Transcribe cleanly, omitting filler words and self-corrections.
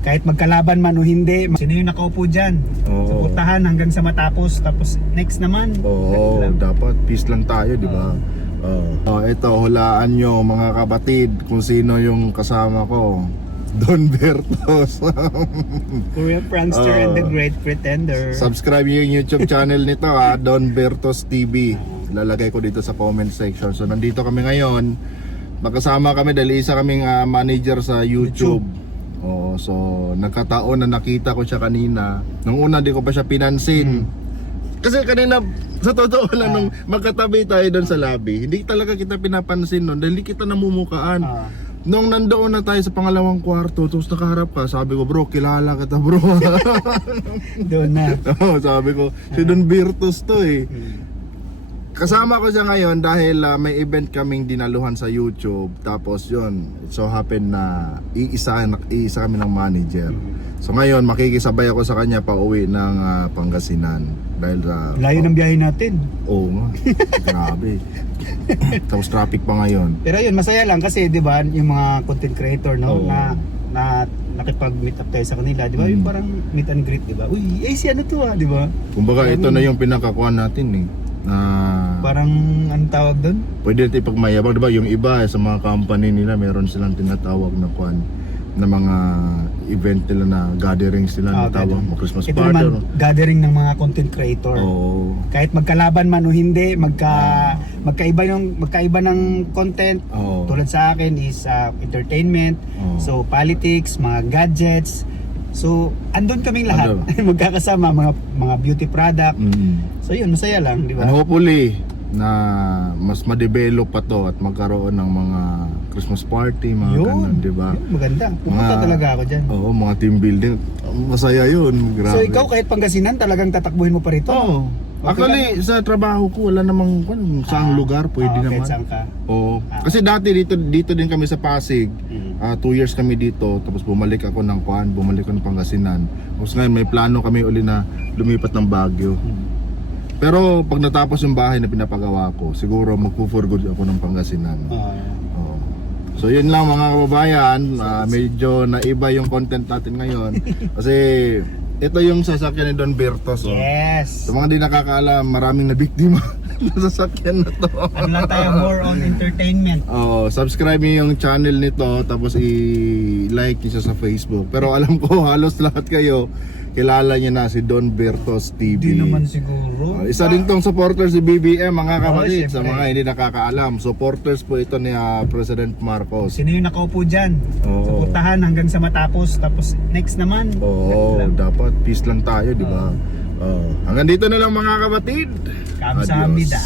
Kahit magkalaban man o hindi, sino yung nakaupo dyan? Suportahan hanggang sa matapos, tapos next naman. Oo, dapat peace lang tayo, di ba? Ito, hulaan nyo mga kapatid kung sino yung kasama ko. Don Bertos. Korean Prankster and the Great Pretender. Subscribe nyo yung YouTube channel nito ha, Don Bertos TV. Lalagay ko dito sa comment section. So nandito kami ngayon. Magkasama kami dahil isa kaming manager sa YouTube. So nagkataon na nakita ko siya kanina. Nung una di ko pa siya pinansin. Kasi kanina sa totoo lang nung magkatabi tayo doon sa lobby, hindi talaga kita pinapansin noon dahil hindi kita namumukaan. Nung nandoon na tayo sa pangalawang kwarto, tapos nakaharap ka, sabi ko, bro, kilala kita bro. Doon na. Sabi ko, si Don Bertos to eh. Kasama ko siya ngayon dahil may event kaming dinaluhan sa YouTube. Tapos yun, it so happen na iisa kami ng manager. So ngayon, makikisabay ako sa kanya pa uwi ng Pangasinan. Dahil layo ng biyahe natin. Oo nga, grabe. Tapos traffic pa ngayon. Pero yun, masaya lang kasi 'di ba, yung mga content creator no na nakipag-meet up tayo sa kanila, 'di ba? Yung parang meet and greet, 'di ba? Uy, si ano to 'di ba? Kumbaga ito na yung pinakakuan natin eh. Parang anong tawag doon? Pwede natin ipagmayabang, 'di ba? Yung iba sa mga company nila, meron silang tinatawag na kuan na mga event nila na gatherings nila na tawag mo Christmas ito party. Naman, gathering ng mga content creator. Kahit magkalaban man o hindi, magkaiba ng content. Tulad sa akin is entertainment, so politics, mga gadgets. So andun kaming lahat. Magkakasama mga beauty product. So yun, masaya lang, di ba? And hopefully na mas ma-develop pa to at magkaroon ng mga Christmas party, mga ganun, di ba? Maganda. Pumunta talaga ako dyan. Oo, mga team building. Masaya yun. Grabe. So ikaw kahit Pangasinan, talagang tatakbuhin mo pa rito? Oo. Actually, sa trabaho ko, wala namang saang lugar pwede naman. Saan ka? Oo. Kasi dati dito din kami sa Pasig. 2 years kami dito. Tapos bumalik ako ng Pangasinan. Tapos ngayon may plano kami uli na lumipat ng Baguio. Pero pag natapos yung bahay na pinapagawa ko, siguro magpo-for good ako ng Pangasinan. So yun lang mga kababayan, medyo naiba yung content natin ngayon. Kasi ito yung sasakyan ni Don Bertos. Yes! Sa mga di nakakaalam, maraming nabiktima sa sasakyan na to. Ano lang tayo, more on entertainment. Subscribe niyo yung channel nito, tapos i-like niyo siya sa Facebook. Pero alam ko halos lahat kayo kilala niya na si Don Bertos TV. Hindi naman siguro. Isa din tong supporter si BBM mga kapatid. Sa mga hindi nakakaalam, supporters po ito ni President Marcos. Sino yung nakaupo dyan? Suportahan hanggang sa matapos, tapos next naman. Dapat peace lang tayo, di ba? Hanggang dito na lang mga kapatid. Kamsahamnida.